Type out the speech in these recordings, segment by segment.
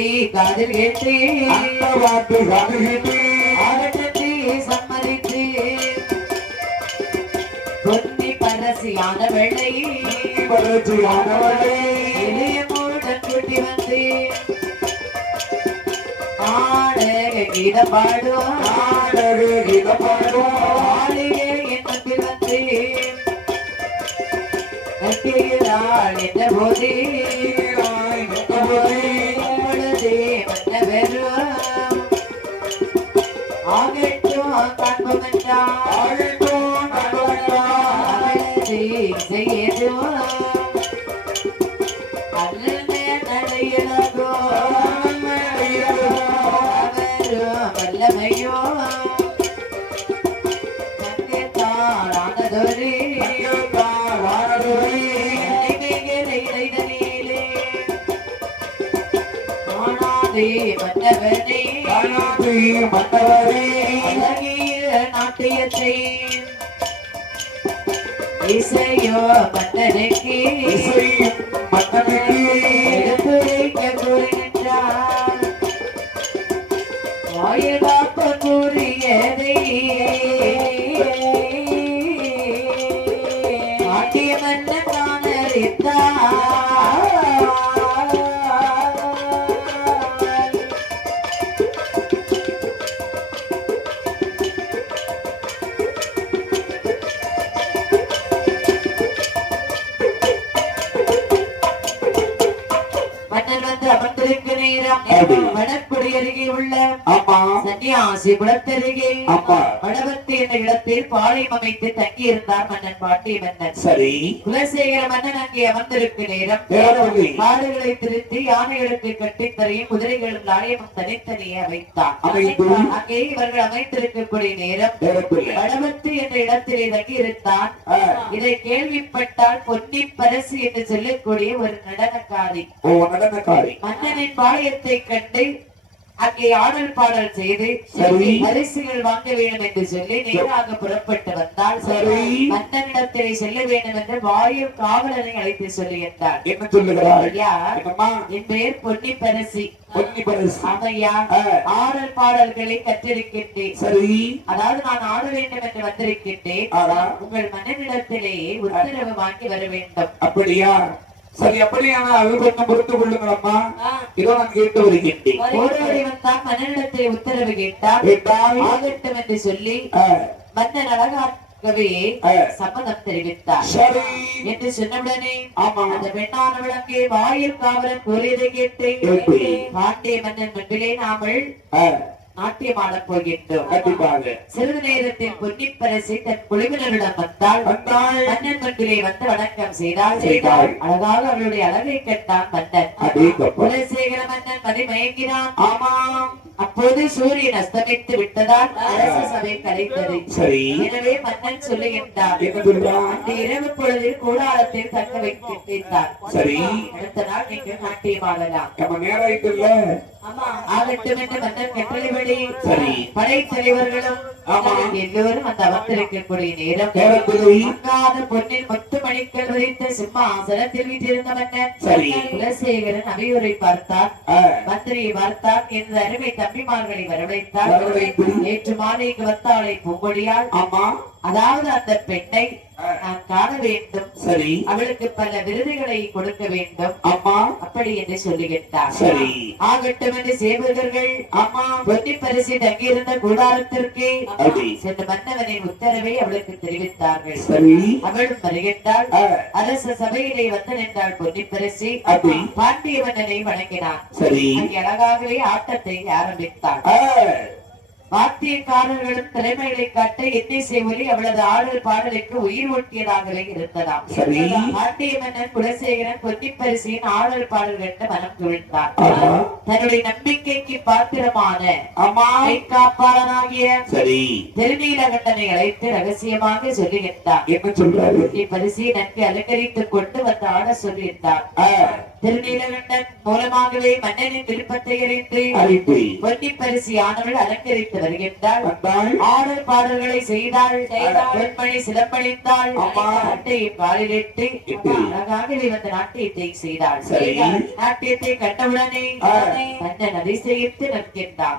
வார்த்தையை காதில் கேட்டு. ஆகட்டத்தை சம்மதித்து. பொன்னி பரசியான வெள்ளை. இளையமுடன் கூட்டி வந்து. ஆடக கீத பாடும் மாளிகை எண்ணத்தில் வந்து. கட்டுகிறாள் என்ற போதே. அப்பொழுதே ஆகட்டும் இசையோ மன்னனுக்கு எடுத்துரைக்க கூறினார் வாயதாப்ப கூறியதை. நாட்டிய மன்னன் நான் ஆமா. வடபத்தி என்ற இடத்தில் பாளையம் அமைத்து தங்கியிருந்தார் மன்னன் பாண்டிய மன்னன் சரி குலசேகர மன்னன் அங்கே அமர்ந்திருக்க நேரம். மாடுகளை திருத்தி யானைகளுக்கு கட்டித்தரையும் குதிரைகளும் லாயமும் தனித்தனியே வைத்தான் அமைத்து. அங்கே இவர்கள் அமைத்திருக்கக்கூடிய நேரம். வடபத்தி என்ற இடத்திலே தங்கியிருந்தான் ஆ. இதை கேள்விப்பட்டால் பொன்னி பரசு என்று சொல்லக்கூடிய ஒரு நடனக்காரி மன்னனின் பாளையத்தை கண்டு அங்கே ஆடல் பாடல் செய்து சரி. பரிசுகள் வாங்க வேண்டும் என்று சொல்லி நேராக புறப்பட்டு வந்தால் சரி. மன்னனிடத்திலே செல்ல வேண்டும் என்று வாயு காவலனை அழைத்து சொல்லுகின்றார் என்ன என்னம்மா? என் பெயர் பொன்னி பரசி ஆ. ஆடல் பாடல்களை கற்றிருக்கின்றேன். சரி. அதாவது நான் ஆட வேண்டும் என்று வந்திருக்கின்றேன். உங்கள் மன்னனிடத்திலேயே உத்தரவு வாங்கி வர வேண்டும். அப்படியா? சரி அப்படியான அது கொஞ்சம் பொறுத்து இதோ நான் கேட்டு வருகின்றேன். உத்தரவு கேட்டால் ஆகட்டும் என்று சொல்லி மன்னன் அழகாகவே. சம்மதம் தெரிவித்தார். சரி. என்று சொன்னவுடனே ஆமா. அந்த பெண்ணானவள் அங்கே வாயில் காவலன் கூறியதை கேட்டு எப்படி? பாண்டிய மன்னன் முன்பிலே நாமல் நாட்டியமாடப் போகின்றோம் கண்டிப்பாக சிறிது நேரத்தில் பொன்னிப்பரசி தன் குழுவினரிடம் வந்தாள். மன்னன் முன்பிலே வந்து வணக்கம் செய்தால் செய்தாள். அழகாக அவளுடைய அழகை கண்டான் மன்னன் அடேங்கப்பா. குலசேகர மன்னன் மதி மயங்கினான். ஆமாம். அப்போது சூரியன் அஸ்தமித்து விட்டதால் அரச சபை கலைத்தது சரி. எனவே மன்னன் சொல்லுகின்றார் அந்த இரவு பொழுதில் கூடாரத்தில் தங்க வைக்கின்றார் சரி. அடுத்த நாள் நீங்கள் நாட்டியம் ஆடலாம் நம்ம நேரம் ஆயிட்டுல்ல. ஆகட்டும் என்று மன்னன் கட்டளைப்படி சரி. படைத்தலைவர்களும் ஆமா. எல்லோரும் அந்த அமர்ந்திருக்கக்கூடிய நேரம் நேரத்திலே மங்காத பொன்னில் முத்து மணிக்கள் விரித்த சிம்மாசனத்தில் வீட்டிருந்த மன்னன் சரி. குலசேகரன் அவையூரை பார்த்தார். மந்திரியை பார்த்தார். என்ற அருமை தம்பிமார்களை வரவழைத்தார். வரவழைத்து. நேற்று மாலைக்கு வந்தாளை பூங்கொடியால். ஆமா. அதாவது அந்த பெண்ணை. நான் காண வேண்டும். சரி. அவளுக்கு பல விருதுகளை கொடுக்க வேண்டும். அம்மா. அப்படி என்று சொல்லுகின்றார். சரி. ஆகட்டும் என்று சேவகர்கள் அம்மா பொன்னி பரிசு தங்கியிருந்த கூடாரத்திற்கு. சென்ற மன்னவனின் உத்தரவை அவளுக்கு தெரிவித்தார்கள். சரி. அவளும் வருகின்றாள். அரச சபையிலே வந்து நின்றாள் பொன்னிப்பரசி அப்படி. பாண்டிய மன்னனை வணங்கினான். சரி. அழகாகவே ஆட்டத்தை ஆரம்பித்தாள். ஆ, வாத்தியக்காரர்களும் திறமைகளை காட்ட எண்ணிசை ஒலி அவளது ஆடல் பாடலுக்கு உயிர் ஊட்டியதாகவே இருந்ததாம் சரி. பாண்டிய மன்னன் குலசேகரன் பொன்னிப்பரிசியின் ஆடல் பாடல் கண்டு மனம் ஆமா. தன்னுடைய நம்பிக்கைக்கு பாத்திரமான அம்மா காப்பாளனாகிய சரி. திருநீலகண்டனை அழைத்து ரகசியமாக சொல்லுகின்றான் என்ன சொல்றாரு? பரிசை நன்கு அலங்கரித்துக் கொண்டு வந்து ஆட சொல்லியிருந்தார். திருநீலகண்டன் மூலமாகவே மன்னனின் விருப்பத்தை அறிந்து பொன்னி பரிசு ஆனவள் அலங்கரித்து வருகின்றாள். ஆடல் பாடல்களை செய்தாள். பொன்மணி பாலிலிட்டு இட்டு. அழகாகவே வந்து நாட்டியத்தை செய்தாள். நாட்டியத்தை கண்டவுடனே. மன்னன் அதிசயித்து நிற்கின்றான்.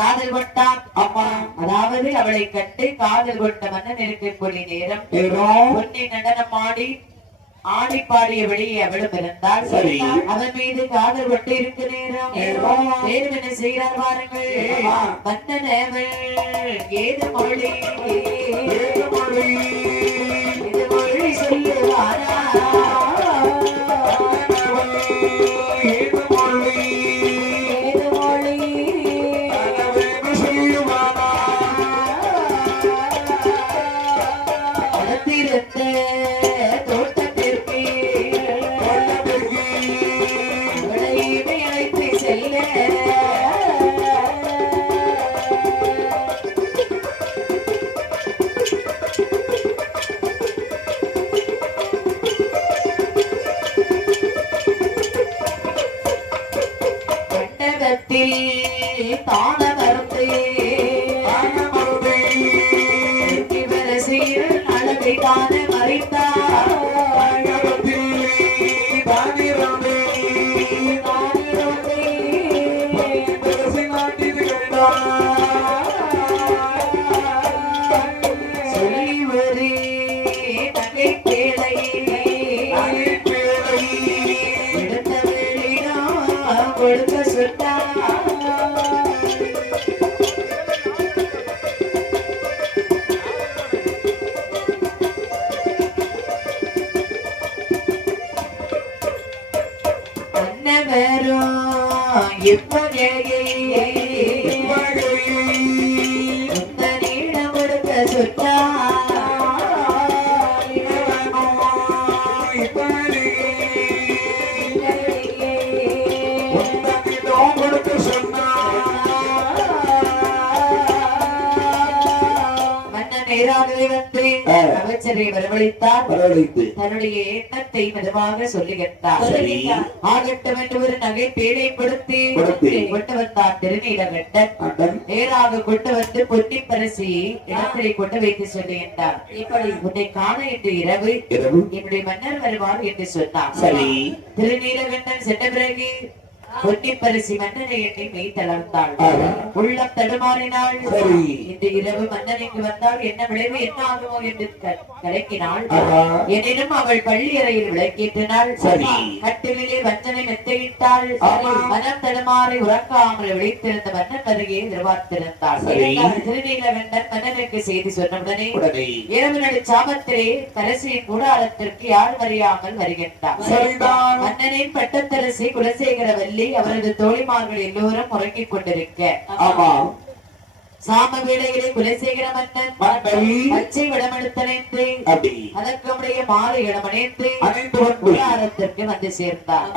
காதல் கொண்டான் அம்மா. அதாவது அவளை கண்டு காதல் கொண்ட மன்னன் இருக்கக்கூடிய நேரம். நேரம். பொன்னி நடனம் ஆடி ஆடி பாடிய வெளியே அவளும் இருந்தாள் சரி. அவன் மீது காதல் கொண்டு இருக்க நேரம். என்ன செய்கிறார் பாருங்கள். மன்னன் அவள் ஏது மொழி? வேதமொழி இது மொழி சொல்லுவாரா? வேதமொழி Thank you. அமைச்சரை வரவழைத்தார். வரவழைத்து. தன்னுடைய எண்ணத்தை மெதுவாக சொல்லுகின்றார் சரி. ஆகட்டும் என்று ஒரு நகை பேழை கொடுத்து. கொண்டு வந்தார் திருநீலகண்டன். நேராக கொண்டு வந்து பொன்னி பரிசி இடத்திலே கொண்டு வைத்து சொல்லுகின்றார் இப்படி. உன்னை காண இன்று இரவு. என்னுடைய மன்னர் வருவார் என்று சொன்னார். திருநீலகண்டன் சென்ற பிறகு பொன்னி பரிசி மன்னனை எண்ணி மெய் தளர்ந்தாள் ஆஹா. உள்ளம் தடுமாறினாள் சரி. இந்த இரவு மன்னன் இங்கு வந்தால் என்ன விளைவு என்ன ஆகுமோ என்று க- கலக்கினாள் ஆஹா. எனினும் அவள் பள்ளி அறையில் விளக்கேற்றினாள். கட்டிலே வஞ்சனை மெத்தையிட்டாள். மனம் தடுமாறி உறக்காமல் விழித்திருந்த மன்னன் அருகே எதிர்பார்த்திருந்தாள் சரி. திருநீலகண்டன் மன்னனுக்கு செய்தி சொன்னவுடனே இரவு நடு சாமத்திலே தரசியின் கூடாரத்திற்கு யாரும் அறியாமல் வருகின்றார் மன்னனின் பட்டத்தரசி குலசேகரவல்லி அவரது தோழிமார்கள் எல்லோரும் உறங்கிக் கொண்டிருக்க. ஆமா. சாம வேளையிலே குலசேகர மன்னன் பச்சை மாலை வந்து கூடாரத்திற்கு வந்து சேர்ந்தார்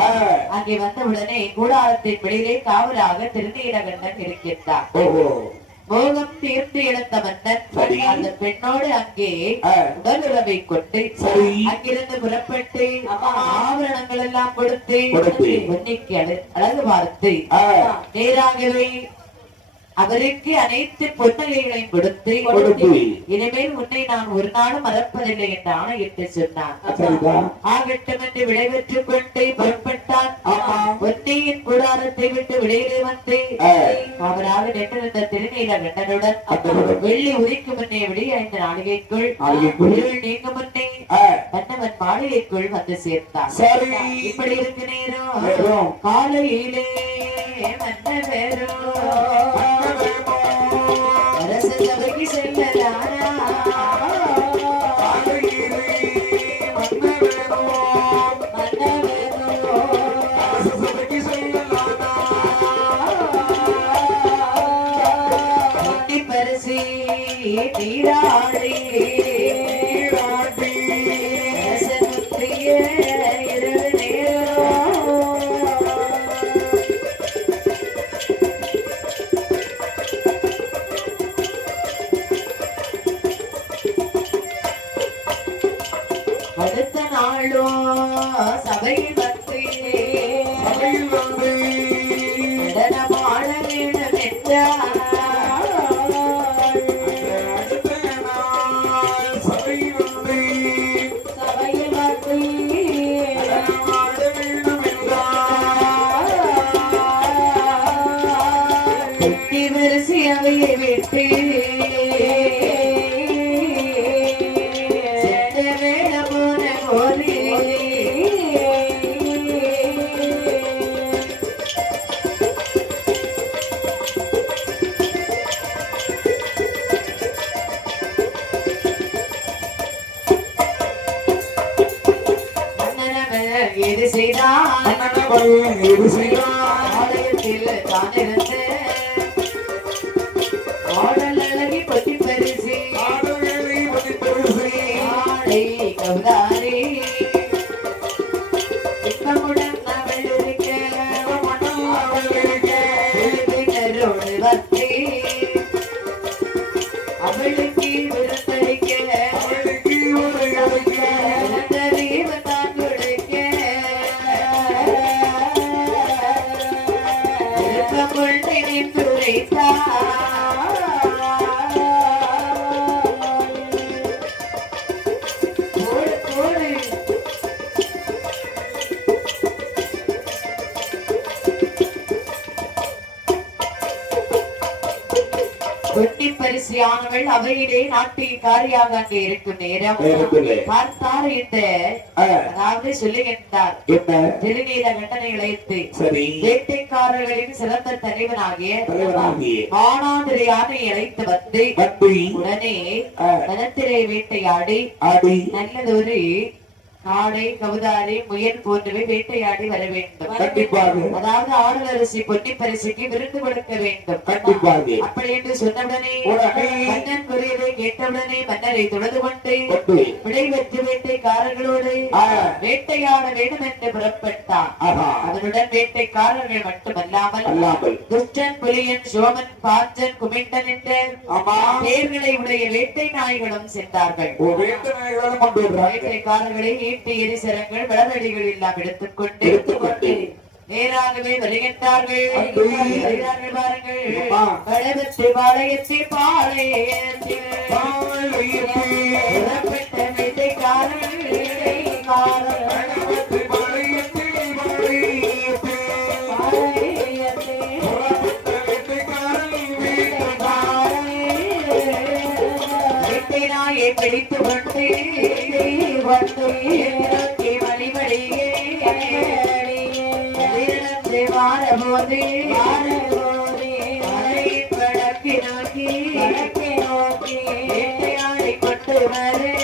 அங்கே வந்த உடனே கூடாரத்தின் வெளியிலே காவலாக திருநீலகண்டன் இருக்கின்றார் மோகம் தீர்த்து இழந்த மன்னன். அந்த பெண்ணோடு அங்கே உடல் உறவை கொண்டு சரி. அங்கிருந்து புறப்பட்டு ஆபரணங்கள் எல்லாம் கொடுத்து கொடுத்து. பொன்னிக்கு அழ- அழகு பார்த்து நேராகவே அவருக்கு அனைத்து பொன்னகைகளையும் கொடுத்து கொடுத்து. இனிமேல் உன்னை நான் ஒரு நாளும் மறப்பதில்லை என்று ஆணையிட்டு சொன்னான் ஆகட்டும் என்று விடைபெற்றுக் கொண்டு புறப்பட்டான் ஆமா. பொன்னியின் கூடாரத்தை விட்டு வெளியிலே வந்து. அவராக நின்றிருந்த திருநீல கண்டனுடன். வெள்ளி உதிக்கும் முன்னே விடி ஐந்து நாளிகைக்குள். இருள் நீங்கும் முன்னே கண்ணவன் மாளிகைக்குள் வந்து சேர்ந்தான் சரி இப்படி இருக்கு நேரம். காலையிலே வந்த பேரும் சபையில் நாட்டில் காரியாக அங்கே இருக்கும் நேரம். பார்த்தார் இந்த அதாவது சொல்லுகின்றார். திருநீல கண்டனை இழைத்து சரி. வேட்டைக்காரர்களின் சிறந்த தலைவனாகிய மானாதிரியான இழைத்து வந்து உடனே வனத்திரை வேட்டையாடி ஆடி. நல்லதொரு காடை கவுதாரி முயல் போன்றவை வேட்டையாடி வர வேண்டும். கண்டிப்பாக. அதாவது ஆடலரசி பொன்னி பரிசுக்கு விருந்து கொடுக்க வேண்டும். கண்டிப்பாக. அப்படி என்று சொன்னவுடனே மன்னன் கூறியதை கேட்டவுடனே மன்னரை தொழுது கொண்டு விடைபெற்று வேட்டைக்காரர்களோடு வேட்டையாட வேண்டும் என்று புறப்பட்டான். ஆஹா, அவனுடன் வேட்டைக்காரர்கள் மட்டுமல்லாமல் துஷ்டன் புலியன் சோமன் பாஞ்சன் குமிண்டன் என்ற ஆமா. பேர்களை உடைய வேட்டை நாய்களும் சென்றார்கள். வேட்டைக்காரர்களை ஈட்டி எரிசரங்கள் விளவடிகள் எல்லாம் எடுத்துக்கொண்டு எடுத்துக்கொண்டு நேராகவே வருகின்றார்கள். பாருங்கள். ஆமா. வடவத்து பாளையத்தை பாளையத்தில். வந்து நோக்கி வழிவழியே வழியிழந்து வாரபோது மலையின் வடக்கு நோக்கி வேட்டையாடி கொண்டு வர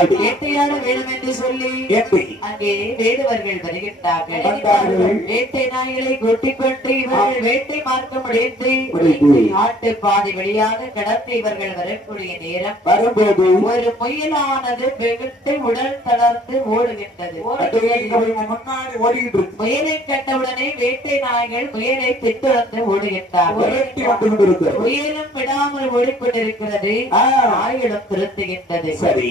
I வேட்டையாட வேண்டும் என்று சொல்லி எப்படி அங்கே வேடுவர்கள் வருகின்றார்கள். வேட்டை நாய்களை கூட்டிக் கொண்டு இவர்கள் வேட்டை அடைந்து முடிந்து. ஆட்டு பாதை வழியாக கடந்து இவர்கள் வரக்கூடிய நேரம் வரும்போது ஒரு முயலானது வெகுட்டு உடல் தளர்ந்து ஓடுகின்றது. முன்னாடி இருக்கு முயலை கண்டவுடனே வேட்டை நாய்கள் முயலை பின்தொடர்ந்து ஓடுகின்றார்கள். முயலும் விடாமல் ஓடிக்கொண்டிருக்கிறது. நாய்களும் திருத்துகின்றது சரி.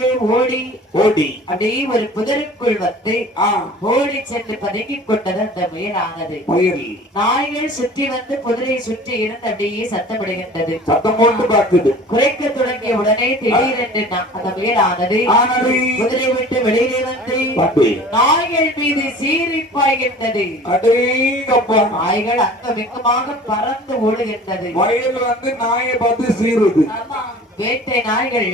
நேராகவே ஓடி ஓடி. அப்படியே ஒரு புதருக்குள் வந்து ஓடி சென்று பதுக்கிக் கொண்டது அந்த முயலானது. முயல். நாய்கள் சுற்றி வந்து குதிரையை சுற்றி இருந்து அப்படியே சத்தமிடுகின்றது. சத்தம் போட்டு பார்க்குது. குறைக்க தொடங்கிய உடனே திடீரென்று அந்த முயலானது குதிரை விட்டு வெளியிலே வந்து நாய்கள் மீது சீறி பாய்கின்றது. நாய்கள் அங்கமிக்கமாக பறந்து ஓடுகின்றது. முயல் வந்து நாயை பார்த்து சீருது வேட்டை நாய்கள்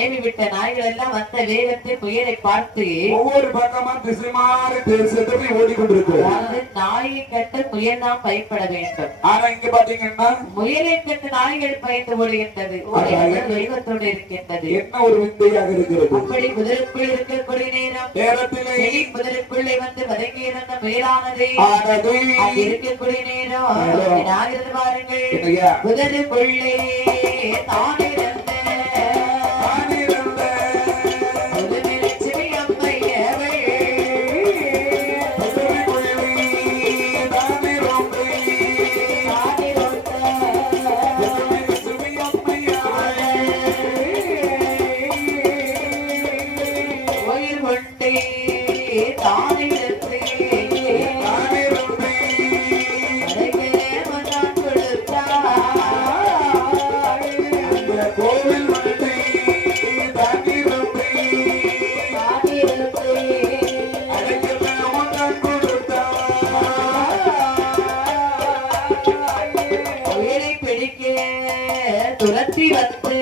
ஏவி விட்ட நாய்கள் எல்லாம் வந்த வேகத்தை முயலை பார்த்து ஒவ்வொரு பக்கமா திசை மாறி தேசத்தை ஓடிக்கொண்டிருக்கு அதாவது நாயை கண்டு முயல் தான் பயப்பட வேண்டும். ஆனா இங்க பாத்தீங்கன்னா முயலை கண்டு நாய்கள் பயந்து ஓடுகின்றது. தெய்வத்தோடு இருக்கின்றது. என்ன ஒரு விந்தையாக இருக்கிறது? அப்படி முதலுக்குள் இருக்கக்கூடிய நேரம். நேரத்திலே முதலுக்குள்ளே வந்து வதங்கி இருந்த அங்கு இருக்கக்கூடிய நேரம். பாருங்கள்? முதலுக்குள்ளே தானிருந்த துரத்தி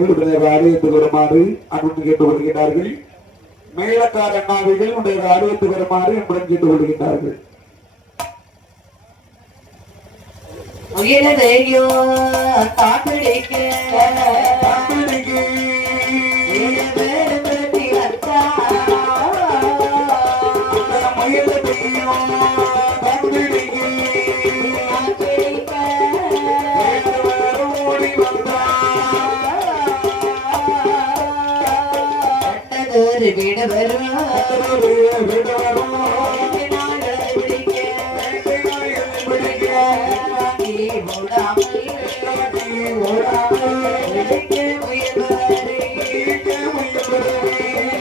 வந்து உலகி நாவிகள் வருமாறு அனுமதி கேட்டுக் கொள்கிறார்கள் மேலக்கார நாவிகள் உடைய அறிவித்து வருமாறு என்னுடன் கேட்டுக் கொள்கின்றார்கள். முயலதையோ காப்பிடிக்க தம்பிக்கு முயல்வது.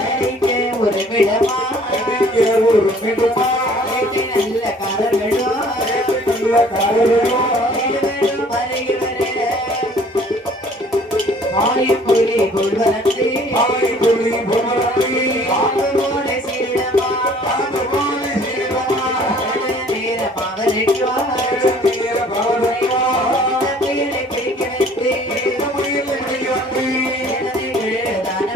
அடிக்க ஒரு விடமா அடிக்க ஒரு மிடுமா நல்ல காரங்களும் நல்ல காலையிலும் இருவரும் வருகிறவரே.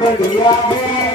baby, I can't.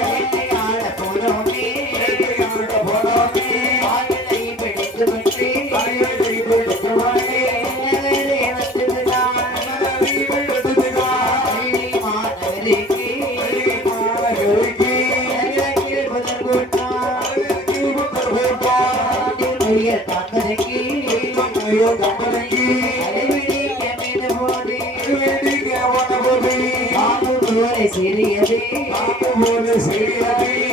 போல சிறியது பாம்பு போல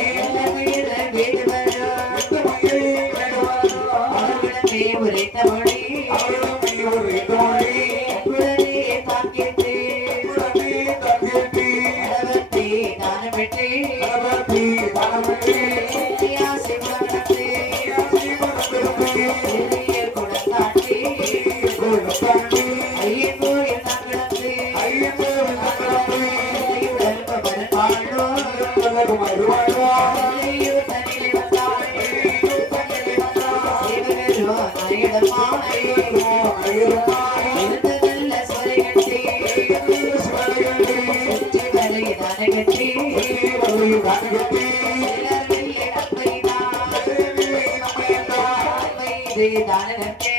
ദാനകത്തെ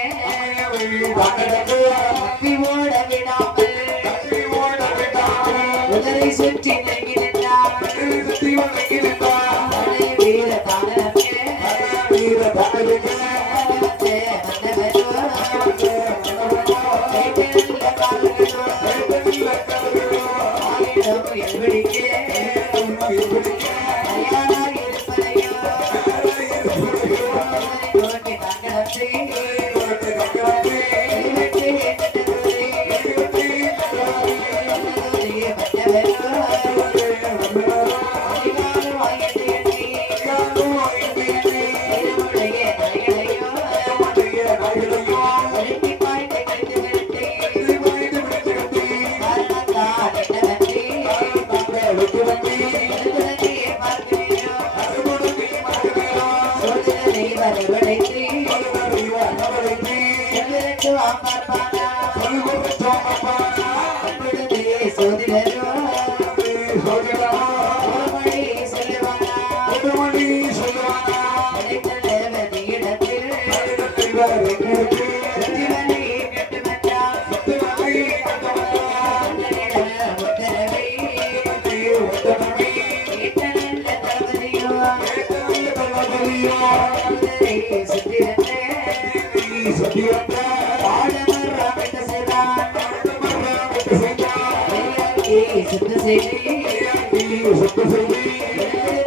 We yeah, yeah, yeah, yeah, yeah, yeah, yeah, yeah, yeah, yeah, yeah,